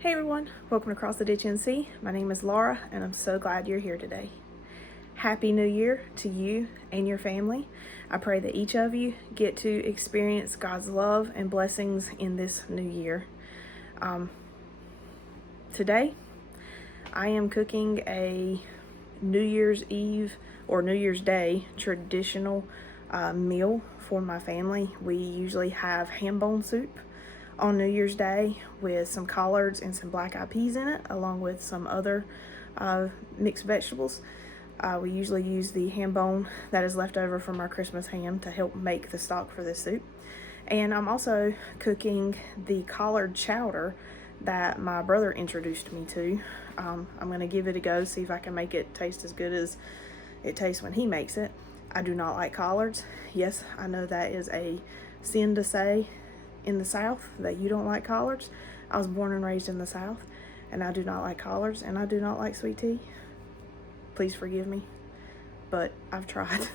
Hey everyone, welcome to Cross the Ditch NC. My name is Laura and I'm so glad you're here today. Happy New Year to you and your family. I pray that each of you get to experience God's love and blessings in this new year. Today, I am cooking a New Year's Eve or New Year's Day traditional meal for my family. We usually have Hambone Soup on New Year's Day with some collards and some black eyed peas in it, along with some other mixed vegetables. We usually use the ham bone that is left over from our Christmas ham to help make the stock for this soup. And I'm also cooking the collard chowder that my brother introduced me to. I'm going to give it a go, see if I can make it taste as good as it tastes when he makes it. I do not like collards. Yes, I know that is a sin to say in the South that you don't like collards. I was born and raised in the South and I do not like collards and I do not like sweet tea. Please forgive me, but I've tried.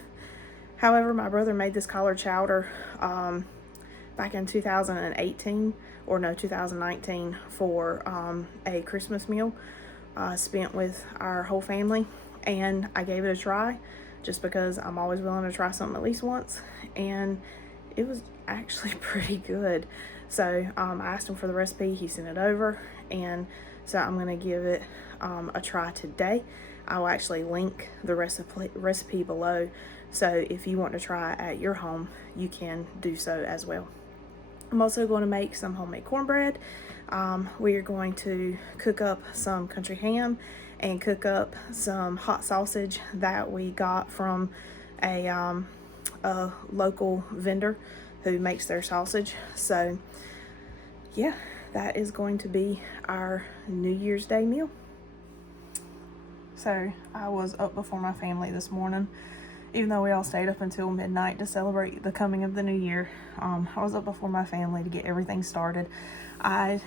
However, my brother made this collard chowder back in 2018 or no 2019 for a Christmas meal spent with our whole family, and I gave it a try just because I'm always willing to try something at least once, and it was actually pretty good. So I asked him for the recipe, he sent it over, and so I'm gonna give it a try today. I'll actually link the recipe below, so if you want to try at your home, you can do so as well. I'm also going to make some homemade cornbread. We are going to cook up some country ham and cook up some hot sausage that we got from a local vendor who makes their sausage. So yeah, that is going to be our New Year's Day meal. So I was up before my family this morning, even though we all stayed up until midnight to celebrate the coming of the new year. I was up before my family to get everything started. I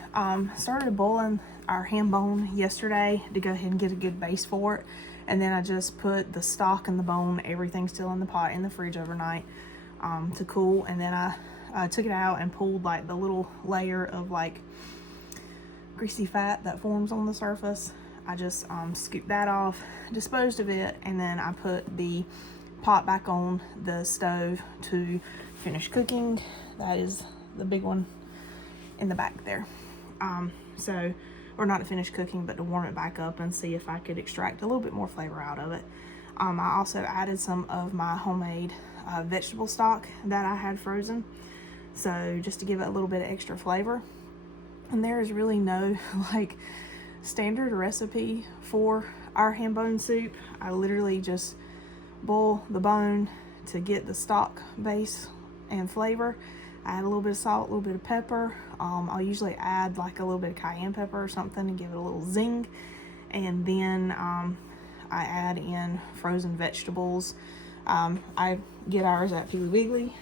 started boiling our ham bone yesterday to go ahead and get a good base for it, and then I just put the stock and the bone, everything still in the pot, in the fridge overnight to cool, and then I took it out and pulled like the little layer of like greasy fat that forms on the surface. I just scooped that off, disposed of it, and then I put the pot back on the stove to finish cooking. That is the big one in the back there. Or not to finish cooking, but to warm it back up and see if I could extract a little bit more flavor out of it. I also added some of my homemade vegetable stock that I had frozen, so just to give it a little bit of extra flavor. And there is really no like standard recipe for our Hambone soup. I literally just boil the bone to get the stock base and flavor. I add a little bit of salt, a little bit of pepper. I'll usually add like a little bit of cayenne pepper or something to give it a little zing, and then I add in frozen vegetables. I get ours at Piggly Wiggly.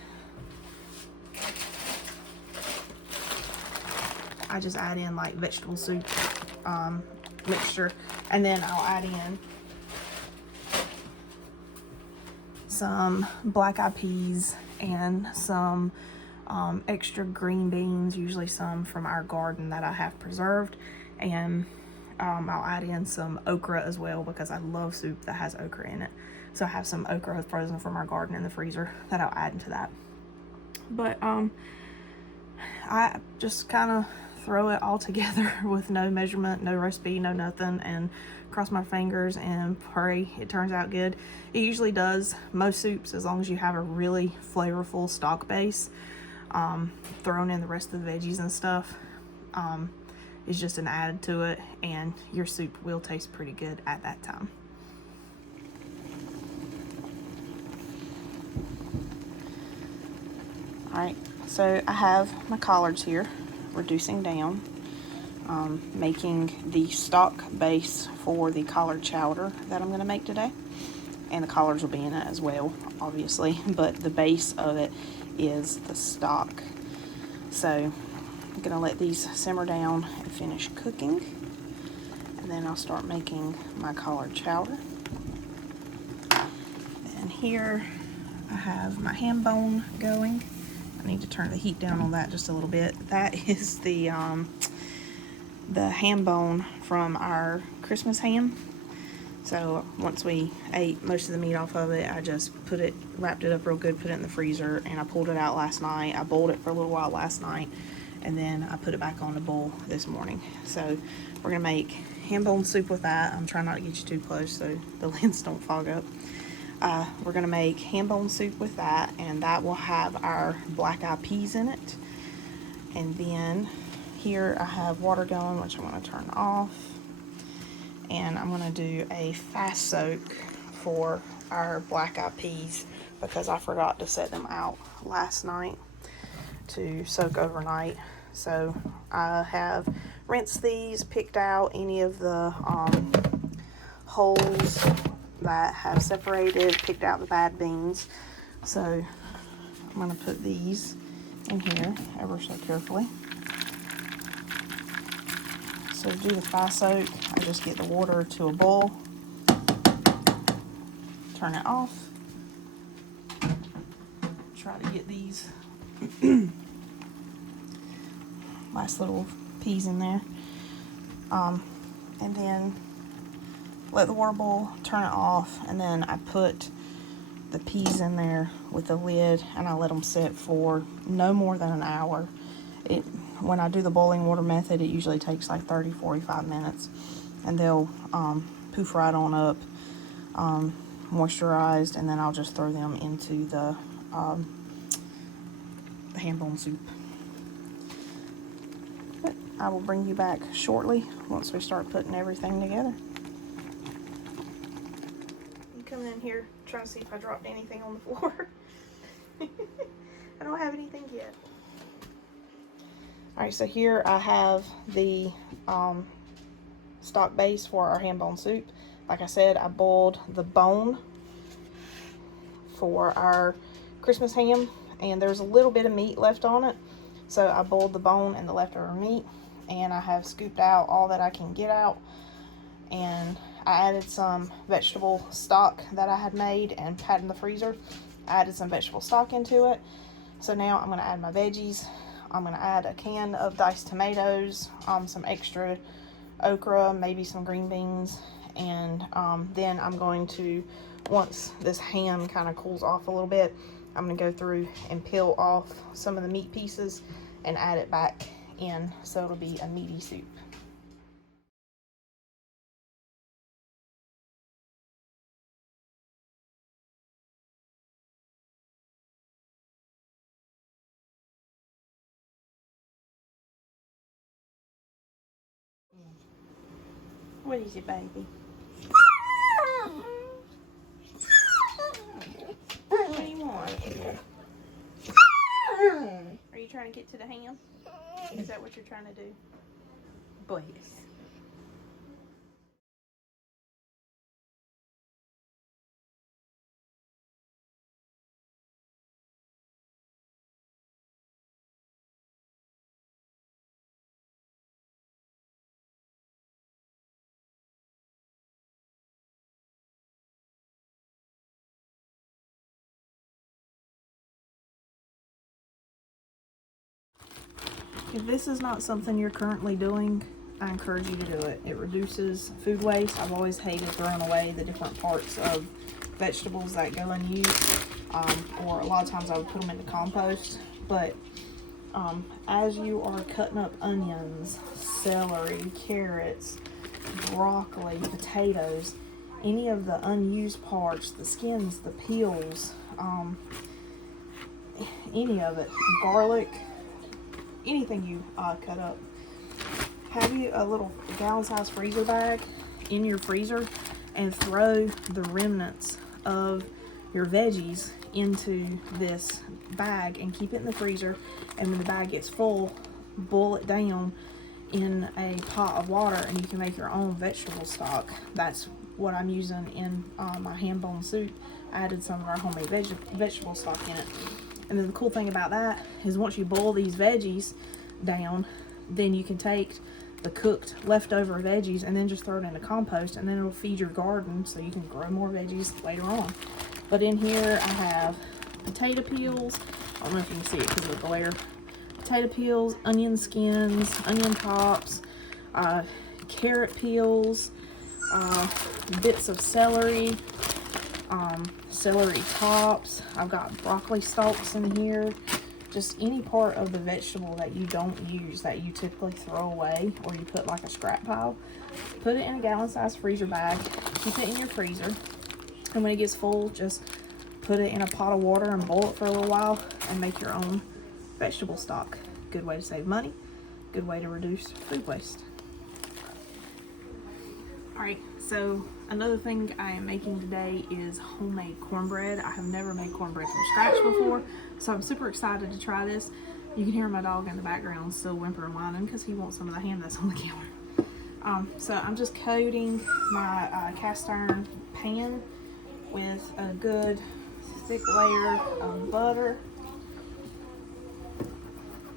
I just add in like vegetable soup mixture, and then I'll add in some black eyed peas and some extra green beans, usually some from our garden that I have preserved, and I'll add in some okra as well because I love soup that has okra in it. So I have some okra frozen from our garden in the freezer that I'll add into that. But I just kind of throw it all together with no measurement, no recipe, no nothing, and cross my fingers and pray it turns out good. It usually does. Most soups, as long as you have a really flavorful stock base, throwing in the rest of the veggies and stuff is just an add to it, and your soup will taste pretty good at that time. Alright, so I have my collards here, reducing down, making the stock base for the collard chowder that I'm going to make today. And the collards will be in it as well, obviously, but the base of it is the stock. So I'm going to let these simmer down and finish cooking, and then I'll start making my collard chowder. And here I have my ham bone going. I need to turn the heat down on that just a little bit. That is the, what is it? That is the Hambone Soup. It's a 2-part. 2 parts. 2 parts of ham, 1 part of beef, 1 part of chicken. And then I'll add in some the ham bone from our Christmas ham. So once we ate most of the meat off of it, I just wrapped it up real good, put it in the freezer, and I pulled it out last night. I boiled it for a little while last night, and then I put it back on the boil this morning. So we're gonna make Hambone soup with that. I'm trying not to get you too close so the lens don't fog up. We're gonna make Hambone soup with that, and that will have our black eyed peas in it. And then here I have water going, which I'm gonna turn off. And I'm gonna do a fast soak for our black eyed peas because I forgot to set them out last night to soak overnight. So I have rinsed these, picked out any of the holes that have separated, picked out the bad beans. So I'm gonna put these in here ever so carefully. So to do the fast soak, I just get the water to a boil, turn it off, try to get these nice little peas in there, and then let the water boil, turn it off, and then I put the peas in there with the lid and I let them sit for no more than an hour. When I do the boiling water method, it usually takes like 30-45 minutes, and they'll poof right on up, moisturized, and then I'll just throw them into the Hambone soup. But I will bring you back shortly once we start putting everything together. I'm coming in here trying to see if I dropped anything on the floor. I don't have anything yet. Alright, so here I have the stock base for our Hambone soup. Like I said, I boiled the bone for our Christmas ham, and there's a little bit of meat left on it. So I boiled the bone and the leftover meat, and I have scooped out all that I can get out. And I added some vegetable stock that I had made and had in the freezer. I added some vegetable stock into it. So now I'm going to add my veggies. I'm going to add a can of diced tomatoes, some extra okra, maybe some green beans, and then I'm going to, once this ham kind of cools off a little bit, I'm going to go through and peel off some of the meat pieces and add it back in, so it'll be a meaty soup. What is it, baby? What do you want? Are you trying to get to the ham? Is that what you're trying to do? Boys. If this is not something you're currently doing, I encourage you to do it. It reduces food waste. I've always hated throwing away the different parts of vegetables that go unused, or a lot of times I would put them into compost. But as you are cutting up onions, celery, carrots, broccoli, potatoes, any of the unused parts, the skins, the peels, any of it, garlic, anything you cut up, have you a little gallon-sized freezer bag in your freezer and throw the remnants of your veggies into this bag and keep it in the freezer, and when the bag gets full, boil it down in a pot of water and you can make your own vegetable stock. That's what I'm using in my Hambone soup. I added some of our homemade vegetable stock in it. And then the cool thing about that is once you boil these veggies down, then you can take the cooked leftover veggies and then just throw it in the compost, and then it'll feed your garden so you can grow more veggies later on. But in here I have potato peels. I don't know if you can see it because of the glare. Potato peels, onion skins, onion tops, carrot peels, bits of celery, celery tops. I've got broccoli stalks in here. Just any part of the vegetable that you don't use, that you typically throw away or you put like a scrap pile. Put it in a gallon-sized freezer bag. Keep it in your freezer. And when it gets full, just put it in a pot of water and boil it for a little while and make your own vegetable stock. Good way to save money. Good way to reduce food waste. Alright, so another thing I am making today is homemade cornbread. I have never made cornbread from scratch before, so I'm super excited to try this. You can hear my dog in the background still whimpering and whining because he wants some of the ham that's on the counter. So I'm just coating my cast iron pan with a good thick layer of butter.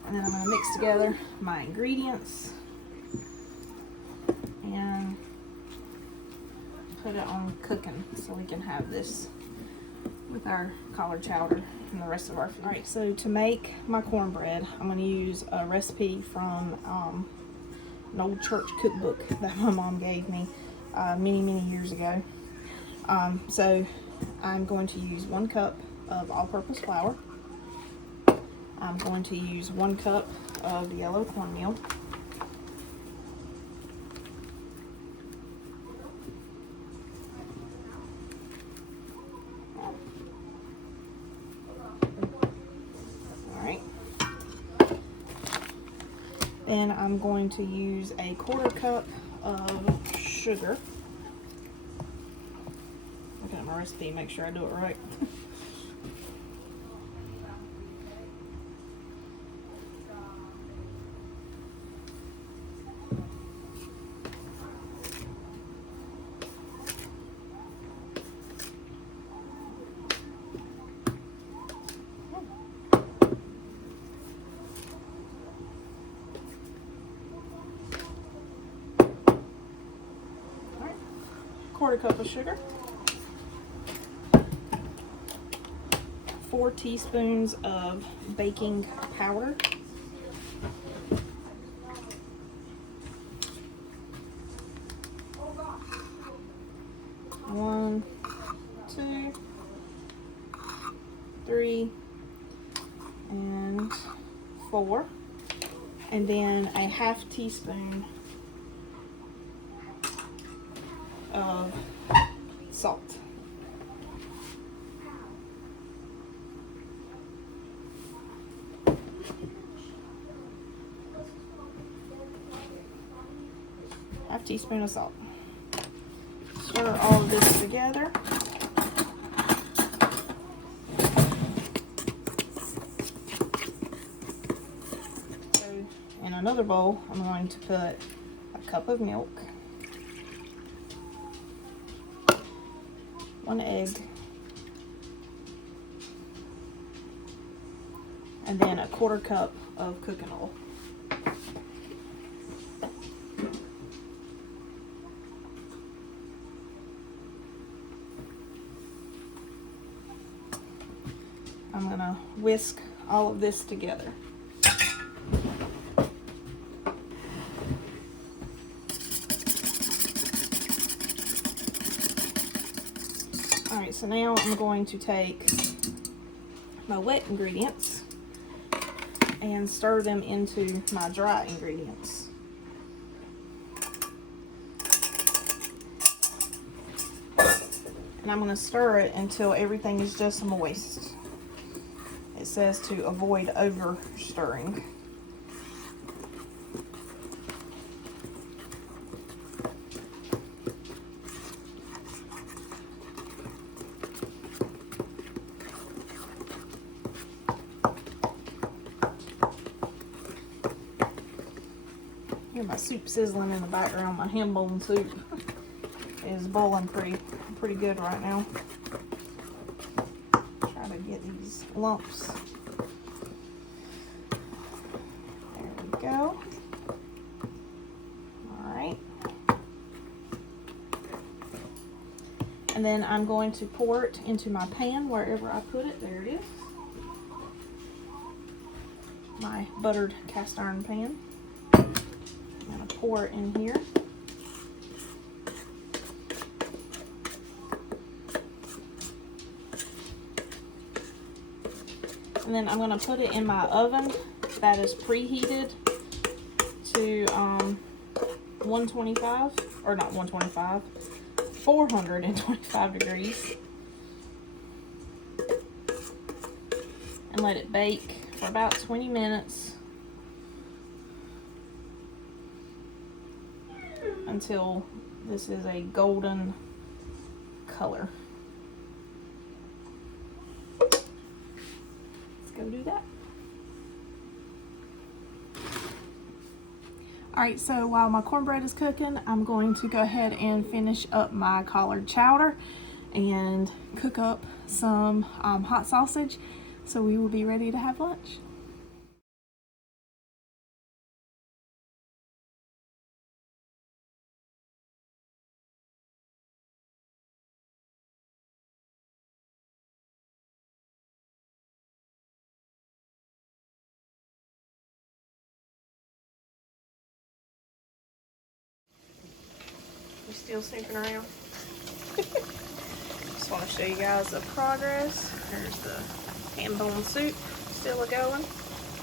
And then I'm going to mix together my ingredients and put it on cooking so we can have this with our collard chowder and the rest of our food. Alright, so to make my cornbread, I'm going to use a recipe from an old church cookbook that my mom gave me many years ago. So I'm going to use 1 cup of all-purpose flour. I'm going to use 1 cup of yellow cornmeal. Alright. Then I'm going to use a 1/4 cup of sugar. Look at my recipe, make sure I do it right. Alright, 1/4 cup of sugar. 4 teaspoons of baking powder. 1, 2, 3, and 4. And then a 1/2 teaspoon of salt. Half teaspoon of salt. Stir all of this together. So in another bowl, I'm going to put a cup of milk, 1 egg, and then a 1/4 cup of cooking oil. I'm going to whisk all of this together. Alright, so now I'm going to take my wet ingredients and stir them into my dry ingredients. And I'm going to stir it until everything is just moist. It says to avoid over stirring. Hear my soup sizzling in the background. My Hambone soup is boiling pretty good right now. Try to get these lumps. There we go. Alright. And then I'm going to pour it into my pan wherever I put it. There it is. My buttered cast iron pan. I'm going to pour it in here. And then I'm going to put it in my oven that is preheated to 125, or not 125, 425 degrees. And let it bake for about 20 minutes until this is a golden color. Let's go do that. Alright, so while my cornbread is cooking, I'm going to go ahead and finish up my collard chowder and cook up some hot sausage, so we will be ready to have lunch. You still snooping around? Just want to show you guys the progress. There's the Hambone Soup still a-going.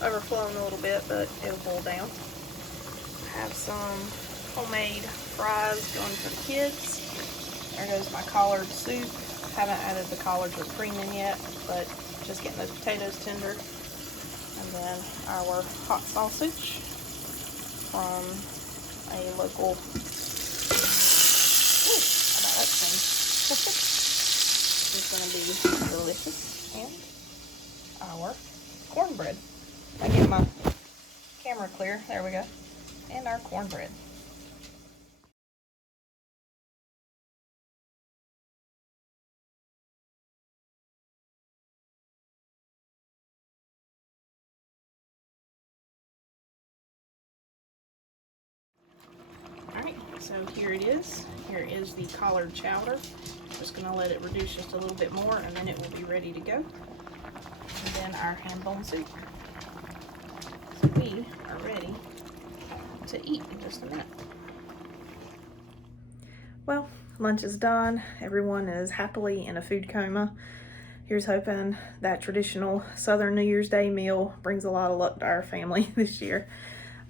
Overflowing a little bit, but it'll boil down. I have some homemade fries going for the kids. There goes my Collards soup. Haven't added the collards with cream in yet, but just getting those potatoes tender. And then our hot sausage from a local. Ooh, how about that thing? It's going to be delicious. And our cornbread. I get my camera clear. There we go. And our cornbread. Alright, so here it is. Here is the collard chowder. Just going to let it reduce just a little bit more and then it will be ready to go. And then our Hambone soup. So we are ready to eat in just a minute. Well, lunch is done. Everyone is happily in a food coma. Here's hoping that traditional Southern New Year's Day meal brings a lot of luck to our family this year.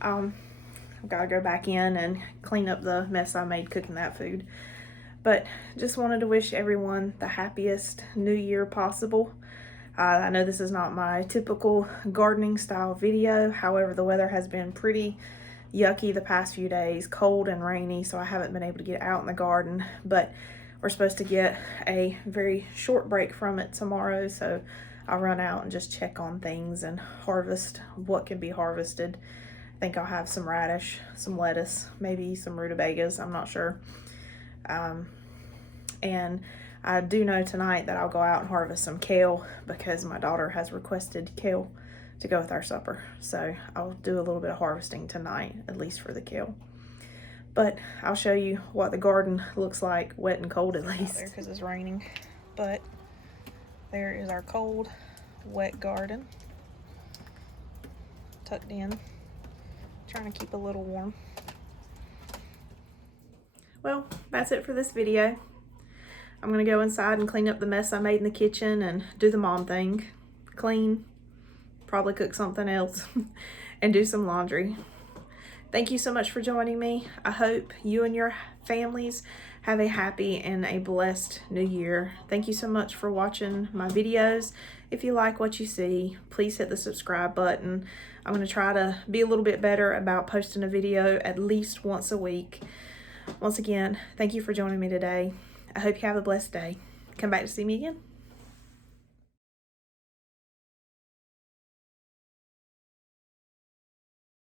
I've got to go back in and clean up the mess I made cooking that food. But just wanted to wish everyone the happiest new year possible. I know this is not my typical gardening style video. However, the weather has been pretty yucky the past few days, cold and rainy, so I haven't been able to get out in the garden. But we're supposed to get a very short break from it tomorrow, so I'll run out and just check on things and harvest what can be harvested. I think I'll have some radish, some lettuce, maybe some rutabagas, I'm not sure. And I do know tonight that I'll go out and harvest some kale because my daughter has requested kale to go with our supper. So I'll do a little bit of harvesting tonight, at least for the kale. But I'll show you what the garden looks like, wet and cold at least. There because it's raining. But there is our cold, wet garden. Tucked in. Trying to keep a little warm. Well, that's it for this video. I'm gonna go inside and clean up the mess I made in the kitchen and do the mom thing. Clean, probably cook something else, and do some laundry. Thank you so much for joining me. I hope you and your families have a happy and a blessed new year. Thank you so much for watching my videos. If you like what you see, please hit the subscribe button. I'm gonna try to be a little bit better about posting a video at least once a week. Once again, thank you for joining me today. I hope you have a blessed day. Come back to see me again.